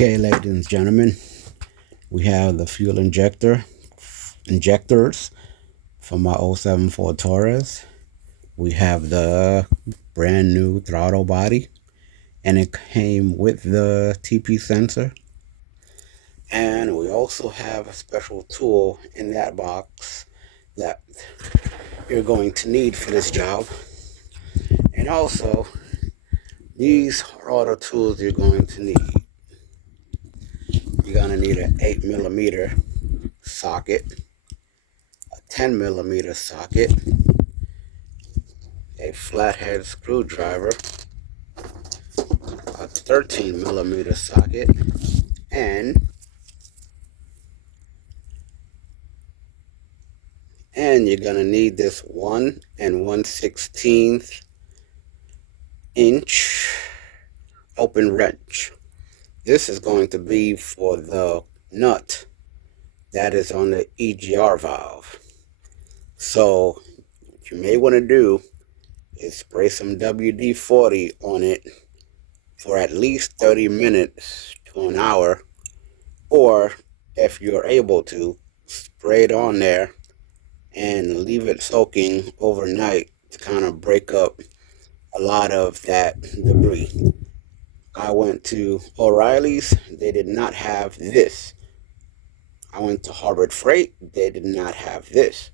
Okay, ladies and gentlemen, we have the fuel injectors from my '07 Ford Taurus. We have the brand new throttle body, and it came with the TP sensor. And we also have a special tool in that box that you're going to need for this job. And also, these are all the tools you're going to need. You're going to need an 8mm socket, a 10mm socket, a flathead screwdriver, a 13mm socket, and you're going to need this 1 1/16 inch open wrench. This is going to be for the nut that is on the EGR valve. So what you may want to do is spray some WD-40 on it for at least 30 minutes to an hour, or if you're able to, spray it on there and leave it soaking overnight to kind of break up a lot of that debris. I went to O'Reilly's, they did not have this. I went to Harbor Freight, they did not have this.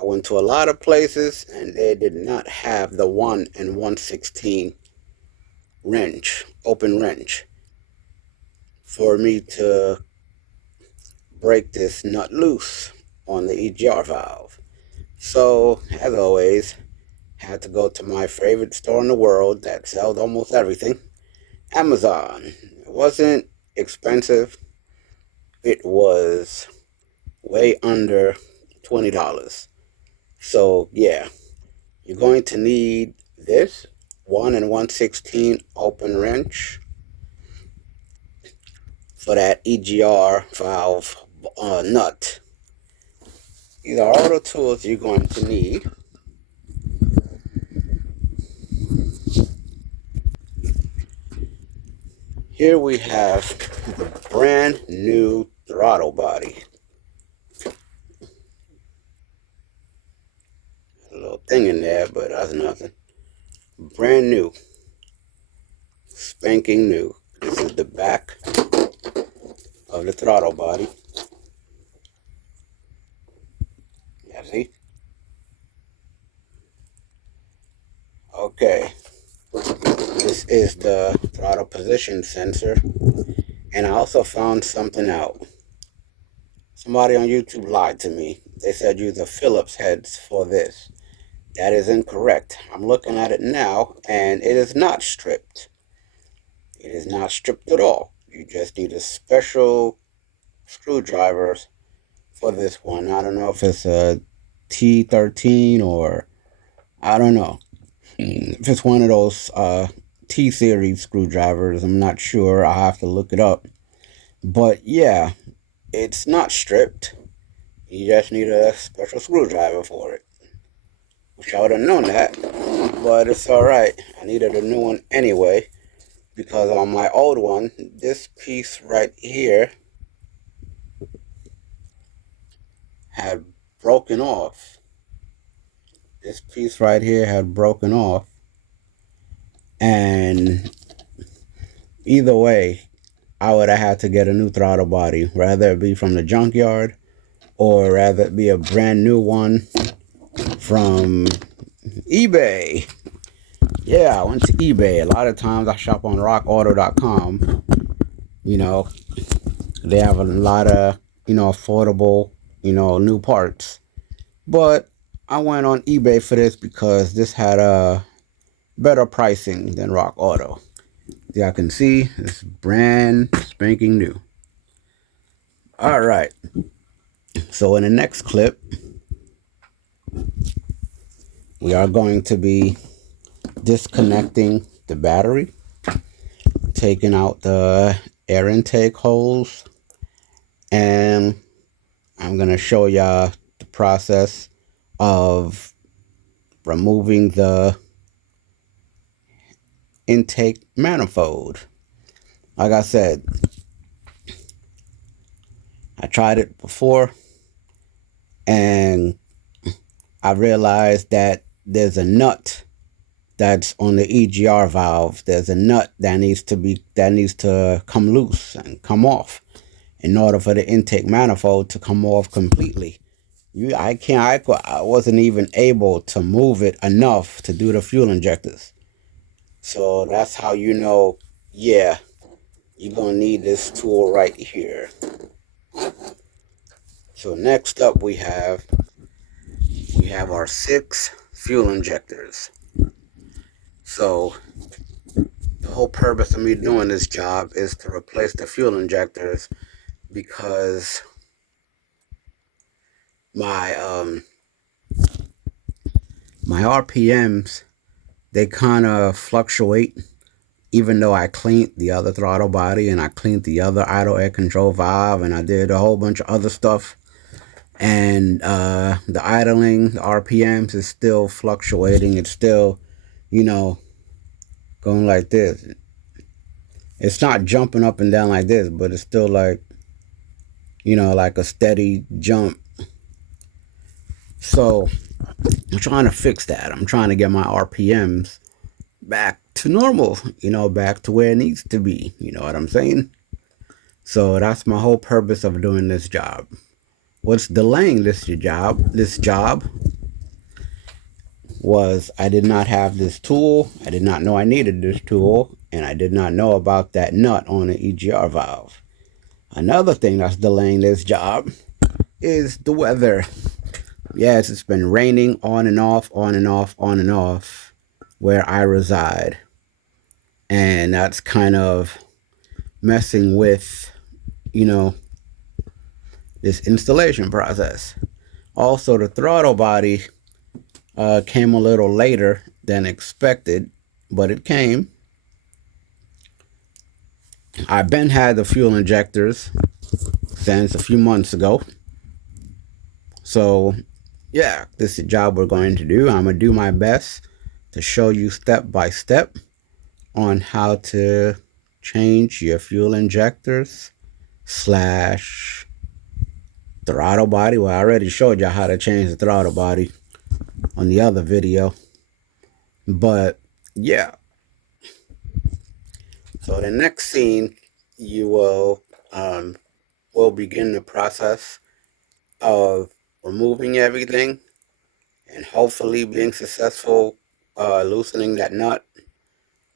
I went to a lot of places and they did not have the 1 1/16 wrench, open wrench, for me to break this nut loose on the EGR valve. So, as always, had to go to my favorite store in the world that sells almost everything, Amazon. It wasn't expensive. It was way under $20. So, yeah, you're going to need this 1 1/16 open wrench for that EGR valve nut. These are all the tools you're going to need. Here we have the brand new throttle body. A little thing in there, but that's nothing. Brand new. Spanking new. This is the back of the throttle body. Yeah, see? Okay. This is the throttle position sensor. And I also found something out. Somebody on YouTube lied to me. They said use the Phillips heads for this. That is incorrect. I'm looking at it now, and it is not stripped. It is not stripped at all. You just need a special screwdrivers for this one. I don't know if it's a T13 or I don't know. If it's one of those T-series screwdrivers, I'm not sure. I'll have to look it up. But yeah, it's not stripped. You just need a special screwdriver for it. Wish I would have known that, but it's alright. I needed a new one anyway, because on my old one, this piece right here had broken off. This piece right here had broken off, and either way, I would have had to get a new throttle body, rather it be from the junkyard or rather it be a brand new one from eBay. Yeah, I went to eBay. A lot of times I shop on rockauto.com. You know, they have a lot of, affordable, new parts. But I went on eBay for this because this had a better pricing than Rock Auto. Y'all can see it's brand spanking new. All right. So in the next clip, we are going to be disconnecting the battery, taking out the air intake holes, and I'm going to show y'all the process of removing the intake manifold. Like I said, I tried it before, and I realized that there's a nut that's on the EGR valve. There's a nut that needs to come loose and come off in order for the intake manifold to come off completely. I wasn't even able to move it enough to do the fuel injectors. So that's how you know, yeah, you're gonna need this tool right here. So next up we have our 6 fuel injectors. So the whole purpose of me doing this job is to replace the fuel injectors, because my RPMs, they kind of fluctuate. Even though I cleaned the other throttle body and I cleaned the other idle air control valve and I did a whole bunch of other stuff, and the idling, the RPMs is still fluctuating. It's still, going like this. It's not jumping up and down like this, but it's still like, like a steady jump. So I'm trying to fix that. I'm trying to get my RPMs back to normal, back to where it needs to be. You know what I'm saying? So that's my whole purpose of doing this job. What's delaying this job was I did not have this tool. I did not know I needed this tool, and I did not know about that nut on the EGR valve. Another thing that's delaying this job is the weather. Yes, it's been raining on and off, on and off, on and off where I reside. And that's kind of messing with, this installation process. Also, the throttle body came a little later than expected, but it came. I've been had the fuel injectors since a few months ago. So, yeah, this is the job we're going to do. I'm going to do my best to show you step by step on how to change your fuel injectors / throttle body. Well, I already showed you how to change the throttle body on the other video. But, yeah. So the next scene, you will begin the process of removing everything and hopefully being successful loosening that nut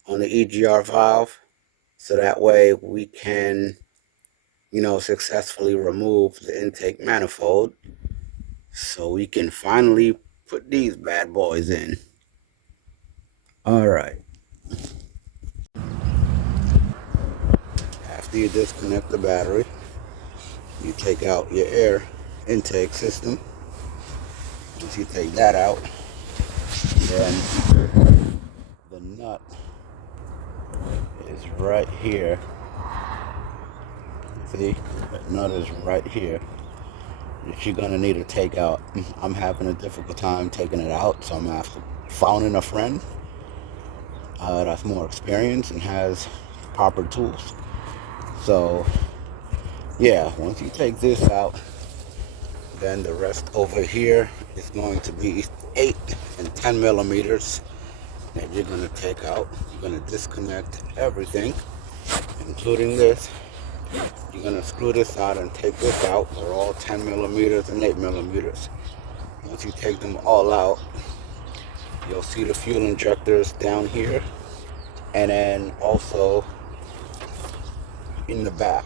on the EGR valve, so that way we can successfully remove the intake manifold, so we can finally put these bad boys in. All right, after you disconnect the battery, you take out your air intake system. Once you take that out, then the nut is right here. See, that nut is right here that you're gonna need to take out. I'm having a difficult time taking it out, so I'm gonna have to phone in a friend that's more experienced and has proper tools. So yeah, once you take this out, then the rest over here is going to be 8 and 10 millimeters that you're going to take out. You're going to disconnect everything, including this. You're going to screw this out and take this out. They're all 10 millimeters and 8 millimeters. Once you take them all out, you'll see the fuel injectors down here, and then also in the back.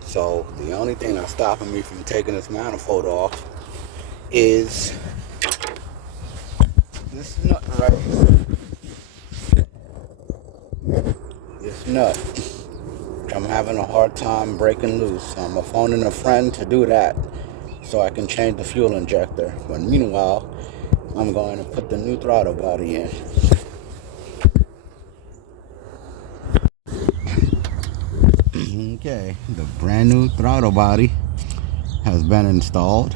So the only thing that's stopping me from taking this manifold off is this nut right here. This nut, which I'm having a hard time breaking loose. So I'm phoning a friend to do that so I can change the fuel injector. But meanwhile, I'm going to put the new throttle body in. Okay, the brand new throttle body has been installed.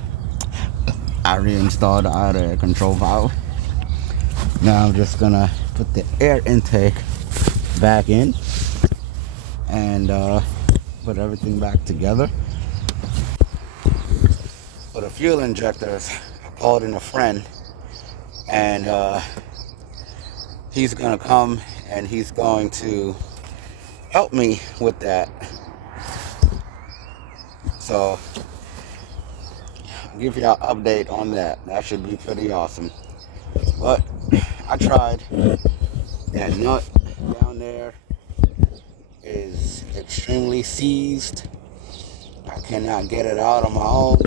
I reinstalled the outer air control valve. Now I'm just gonna put the air intake back in and put everything back together. the fuel injectors, I called in a friend, and he's gonna come and he's going to help me with that. So I'll give you an update on that. That should be pretty awesome. But I tried. That nut down there is extremely seized. I cannot get it out on my own,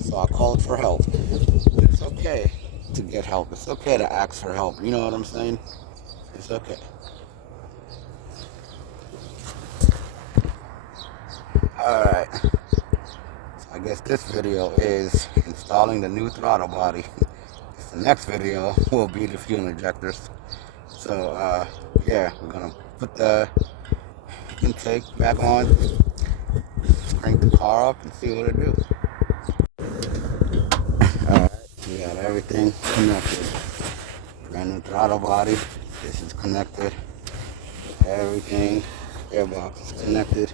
so I called for help. It's okay to get help. It's okay to ask for help. You know what I'm saying? It's okay. Alright. So I guess this video is installing the new throttle body. The next video will be the fuel injectors. So, yeah, we're gonna put the intake back on, crank the car up, and see what it do. Alright, we got everything connected. Brand new throttle body. This is connected. Everything. Airbox is connected.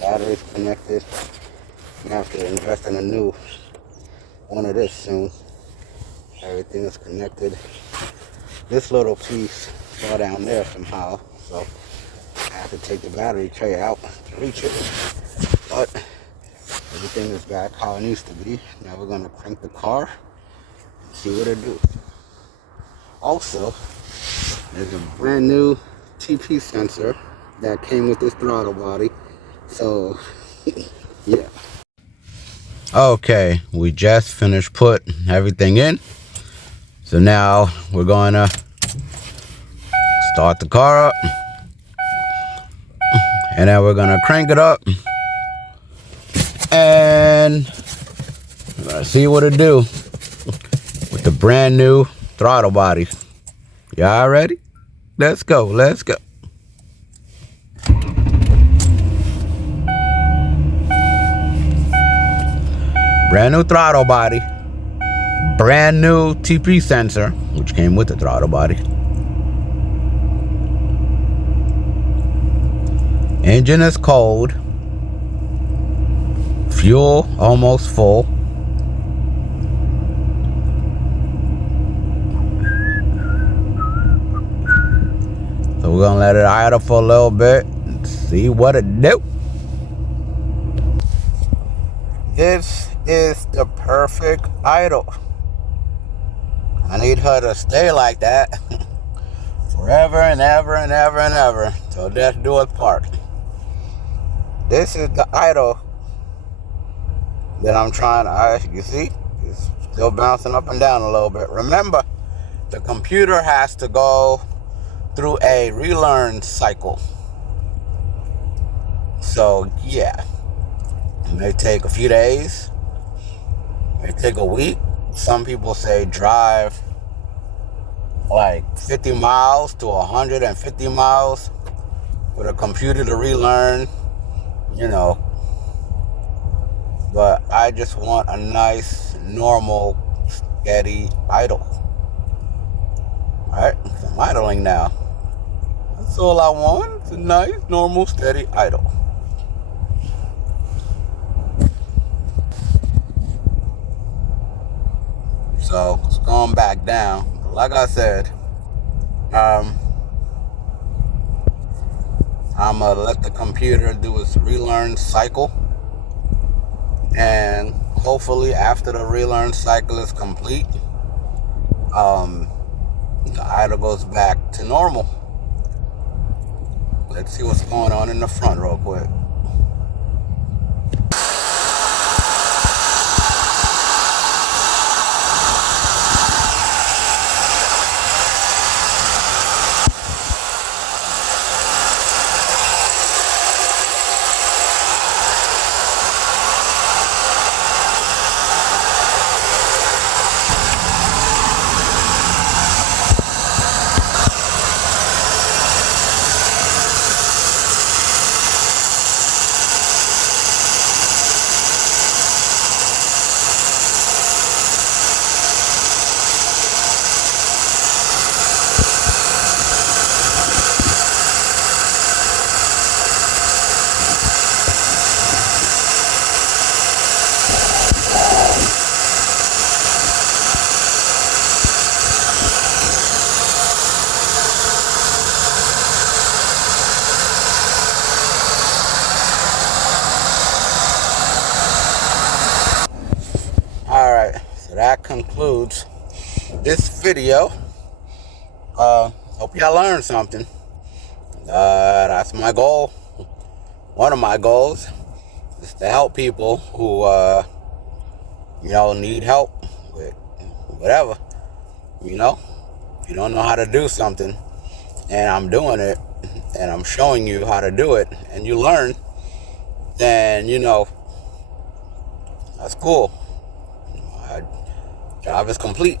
Battery's connected. I have to invest in a new one of this soon. Everything is connected. This little piece fell down there somehow, so I have to take the battery tray out to reach it. But everything is back how it needs to be. Now we're gonna crank the car and see what it do. Also, there's a brand new TP sensor that came with this throttle body. So, yeah. Okay, we just finished putting everything in. So now we're going to start the car up. And then we're going to crank it up. And we're going to see what it do with the brand new throttle body. Y'all ready? Let's go, let's go. Brand new throttle body. Brand new TP sensor, which came with the throttle body. Engine is cold. Fuel almost full. So we're gonna let it idle for a little bit and see what it do. This is the perfect idle. I need her to stay like that forever and ever and ever and ever till death do us part. This is the idle that I'm trying to, you see, it's still bouncing up and down a little bit. Remember, the computer has to go through a relearn cycle. So, yeah, it may take a few days, it may take a week. Some people say drive like 50 miles to 150 miles with a computer to relearn, you know. But I just want a nice, normal, steady idle. Alright, I'm idling now. That's all I want. It's a nice, normal, steady idle. So it's going back down. Like I said, I'm gonna let the computer do its relearn cycle, and hopefully after the relearn cycle is complete, the idle goes back to normal. Let's see what's going on in the front real quick. concludes this video. Hope y'all learned something. That's my goal. One of my goals is to help people who, need help with whatever. If you don't know how to do something, and I'm doing it, and I'm showing you how to do it, and you learn, then, that's cool. My job is complete.